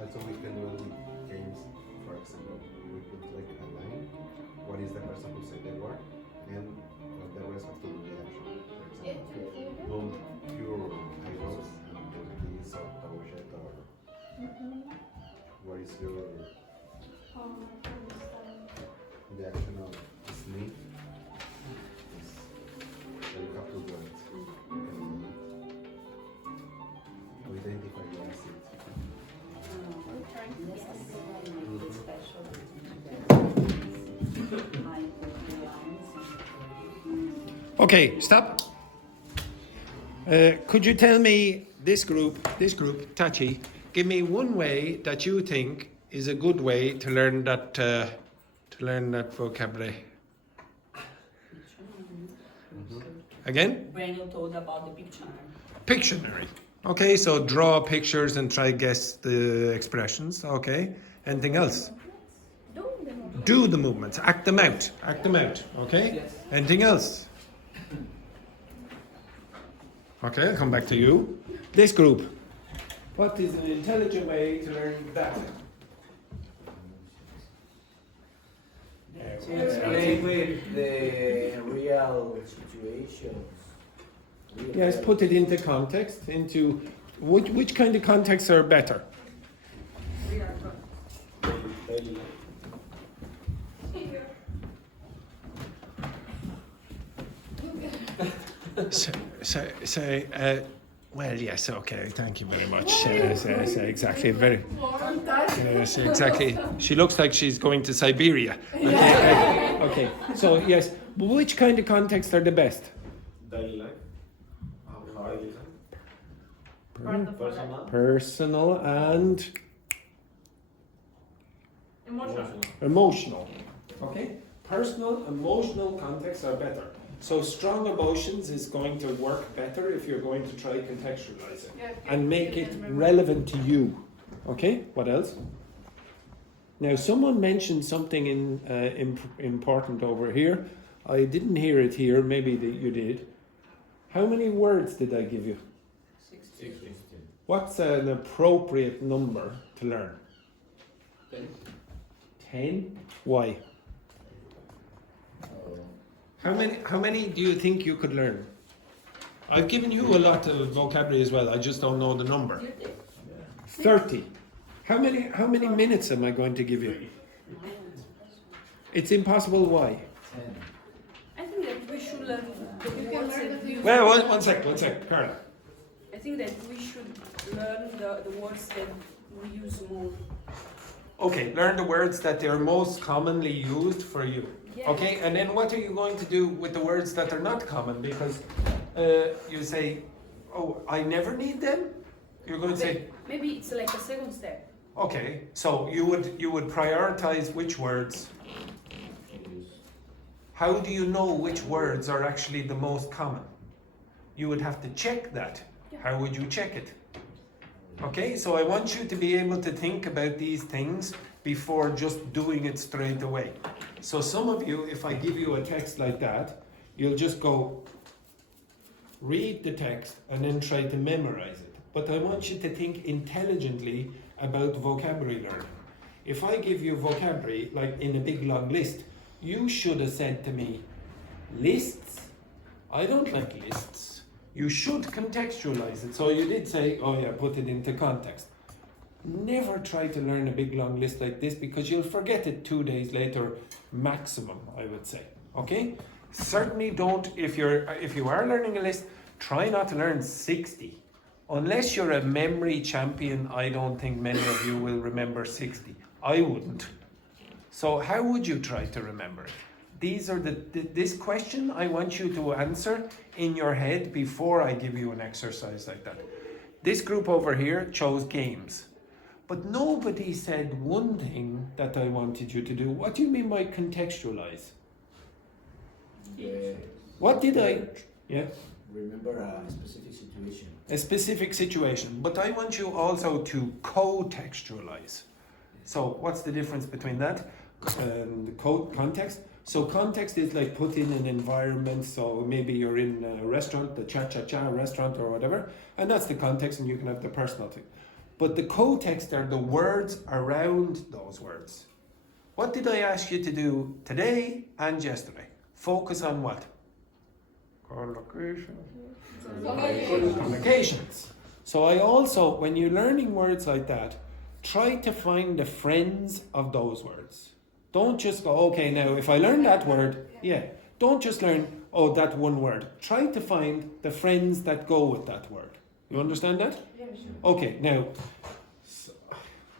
Also, we can do it with games. For example, we put like a line. What is the person who said the word, and the rest have to do the action. For example, don't cure eyebrows and do this or touch it or. What is your the action of sneak? So you have to do it. You can identify the acid. Okay, stop. Could you tell me this group, Tati, give me one way that you think is a good way to learn that vocabulary. Again? Brandon told about the Pictionary. Pictionary. Okay, so draw pictures and try guess the expressions. Okay. Anything else? Do the movements. Act them out. Act them out. Okay. Yes. Anything else? Okay, I'll come back to you. This group. What is an intelligent way to learn that? To explain with the real situations. Yes, put it into context. Into which kind of contexts are better? Well, yes, okay, thank you very much. Exactly, very. Yes, exactly. She looks like she's going to Siberia. Okay, okay. So yes, which kind of contexts are the best? Daily life. Personal and emotional. Okay, personal, emotional contexts are better. So strong emotions is going to work better if you're going to try contextualize it and make it relevant to you. Okay, what else? Now someone mentioned something important over here. I didn't hear it here, maybe you did. How many words did I give you? 60. What's an appropriate number to learn? 10. 10? Why? How many do you think you could learn? I've given you a lot of vocabulary as well. I just don't know the number. 30. How many minutes am I going to give you? It's impossible. Why? I think that we should learn the words that we use. Well, one sec, Carla. I think that we should learn the words that we use more. Okay, learn the words that they're most commonly used for you. Yeah. Okay, and then what are you going to do with the words that are not common? Because you say, oh, I never need them? You're going to say... Maybe it's like a second step. Okay, so you would prioritize which words. How do you know which words are actually the most common? You would have to check that. How would you check it? Okay, so I want you to be able to think about these things before just doing it straight away. So some of you, if I give you a text like that, you'll just go read the text and then try to memorize it. But I want you to think intelligently about vocabulary learning. If I give you vocabulary, like in a big long list, you should have said to me, lists? I don't like lists. You should contextualize it. So you did say, oh yeah, put it into context. Never try to learn a big long list like this because you'll forget it 2 days later, maximum, I would say. Okay? Certainly don't, if you are learning a list, try not to learn 60. Unless you're a memory champion, I don't think many of you will remember 60. I wouldn't. So how would you try to remember it? These are this question I want you to answer in your head before I give you an exercise like that. This group over here chose games. But nobody said one thing that I wanted you to do. What do you mean by contextualize? What did I... Yeah? Remember a specific situation. A specific situation. But I want you also to contextualize. So what's the difference between that and the context? So context is like put in an environment, so maybe you're in a restaurant, the Chachacha restaurant or whatever, and that's the context, and you can have the personal thing. But the co-text are the words around those words. What did I ask you to do today and yesterday? Focus on what? Collocations. So I also, when you're learning words like that, try to find the friends of those words. Don't just go, okay, now if I learn that word, don't just learn, oh, that one word. Try to find the friends that go with that word. You understand that? Yeah, sure. Okay, now, so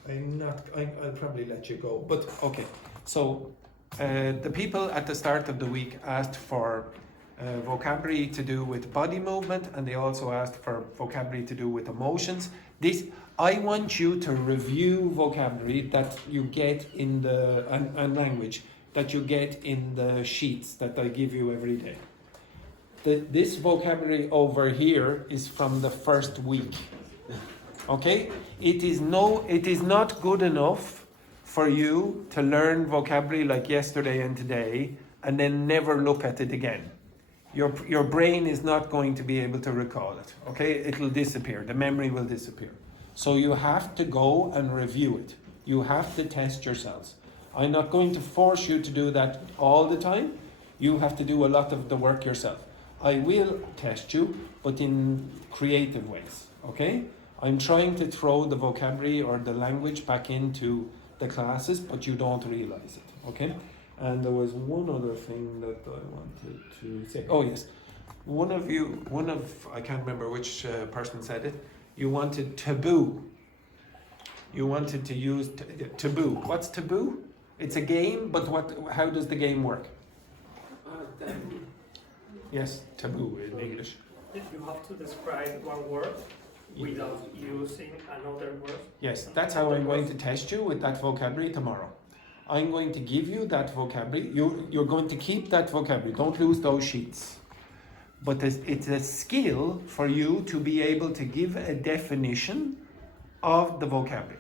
I'll probably let you go, but okay. So the people at the start of the week asked for vocabulary to do with body movement, and they also asked for vocabulary to do with emotions. I want you to review vocabulary that you get in the and language that you get in the sheets that I give you every day. This vocabulary over here is from the first week. Okay? It is not good enough for you to learn vocabulary like yesterday and today and then never look at it again. Your brain is not going to be able to recall it. Okay? It'll disappear. The memory will disappear. So you have to go and review it. You have to test yourselves. I'm not going to force you to do that all the time. You have to do a lot of the work yourself. I will test you, but in creative ways, okay? I'm trying to throw the vocabulary or the language back into the classes, but you don't realize it, okay? And there was one other thing that I wanted to say. Oh yes, I can't remember which person said it. You wanted taboo. You wanted to use taboo. What's taboo? It's a game, but how does the game work? Yes, taboo in English. If you have to describe one word without using another word. Yes, that's how I'm going to test you with that vocabulary tomorrow. I'm going to give you that vocabulary. You're going to keep that vocabulary. Don't lose those sheets. But it's a skill for you to be able to give a definition of the vocabulary.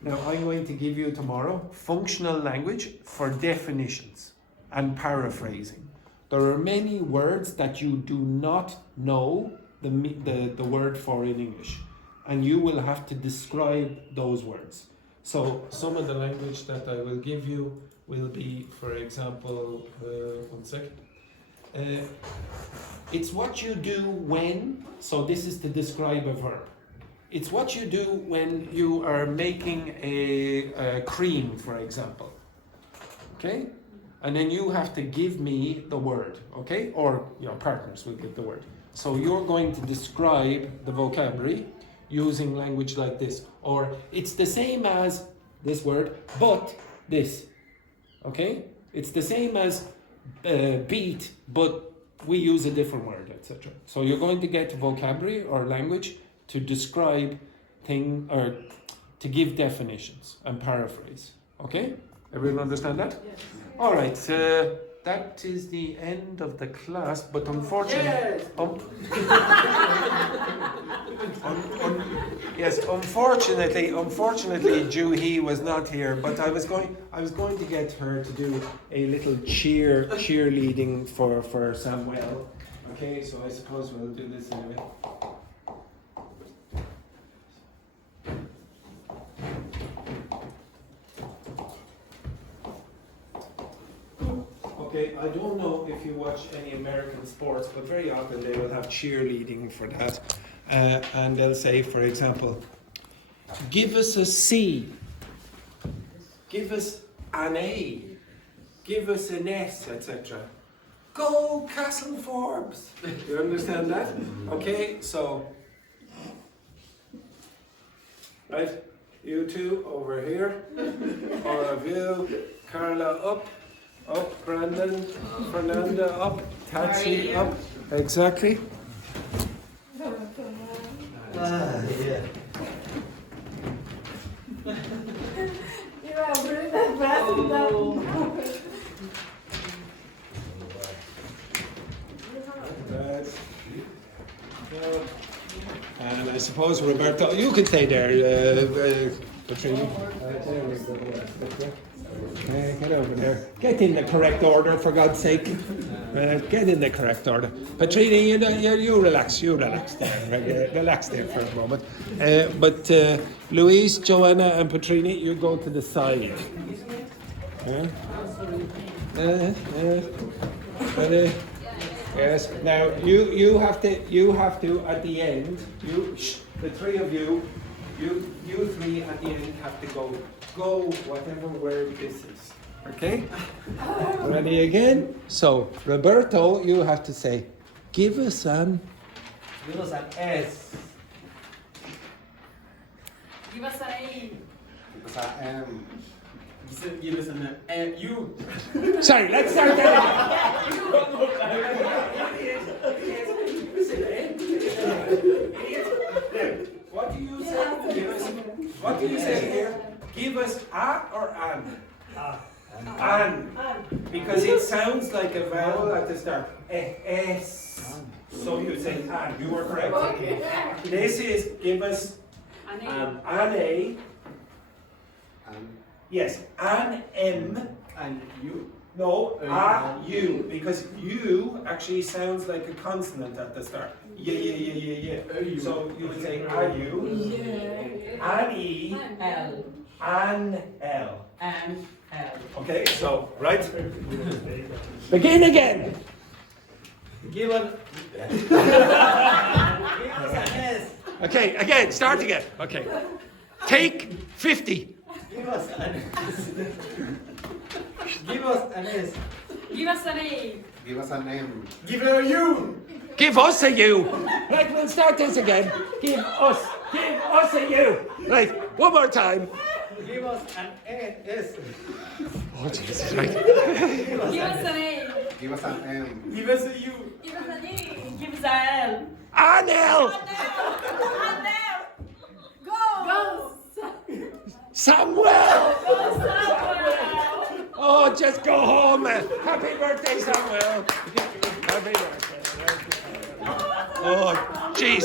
Now, I'm going to give you tomorrow functional language for definitions and paraphrasing. There are many words that you do not know the word for in English, and you will have to describe those words. So some of the language that I will give you will be, for example, one second. It's what you do when, so this is to describe a verb. It's what you do when you are making a cream, for example. Okay? And then you have to give me the word, okay? Or your partners will give the word. So you're going to describe the vocabulary using language like this. Or it's the same as this word, but this. Okay? It's the same as beat, but we use a different word, etc. So you're going to get vocabulary or language to describe thing or to give definitions and paraphrase. Okay? Everyone understand that? Yes. All right. That is the end of the class, but unfortunately, yes, unfortunately, Juhee was not here. But I was going to get her to do a little cheerleading for Samuel. Okay, so I suppose we'll do this in a minute. Okay, I don't know if you watch any American sports, but very often they will have cheerleading for that. And they'll say, for example, give us a C, give us an A, give us an S, etc. Go Castle Forbes! You understand that? Okay, so, right, you two over here, all of you, Carla up. Up, Brandon, Fernanda up, Tati up, exactly. Yeah. You are really And I suppose Roberto, you can stay there. Patrine. Get over there. Get in the correct order, for God's sake. Get in the correct order. Patrine, you relax. You relax there. Relax there for a moment. But Louise, Johana, and Patrine, you go to the side. Yes. Now you have to at the end. The three of you three at the end have to go whatever word this is. Okay? Ready again? So Roberto, you have to say, give us an S. Give us an A. Give us an M. Give us an U. Sorry, let's start that. What do you say? What do you say here? Give us a or an? An. Because it sounds like a vowel at the start. S. So you say an. You were correct. Okay. This is give us an A. Yes, an M. And U. No, a U. Because U actually sounds like a consonant at the start. Yeah. So you would say a U. An E. L. An L. And L. Okay, so, right? Begin again. Give us an S. Okay, again, start again. Okay. Take 50. Give us an S. Give us an S. Give us an A. Give us an M. Give her a U. Give us a U. Right, we'll start this again. Give us a U. Right, one more time. Give us an S. Oh, Jesus, right. Give us an A. Give us an M. Give us a U. Give us an E. Give us an L. An L. Go. Samuel. Oh, just go home. Happy birthday, Samuel. Happy birthday. Oh, Jesus.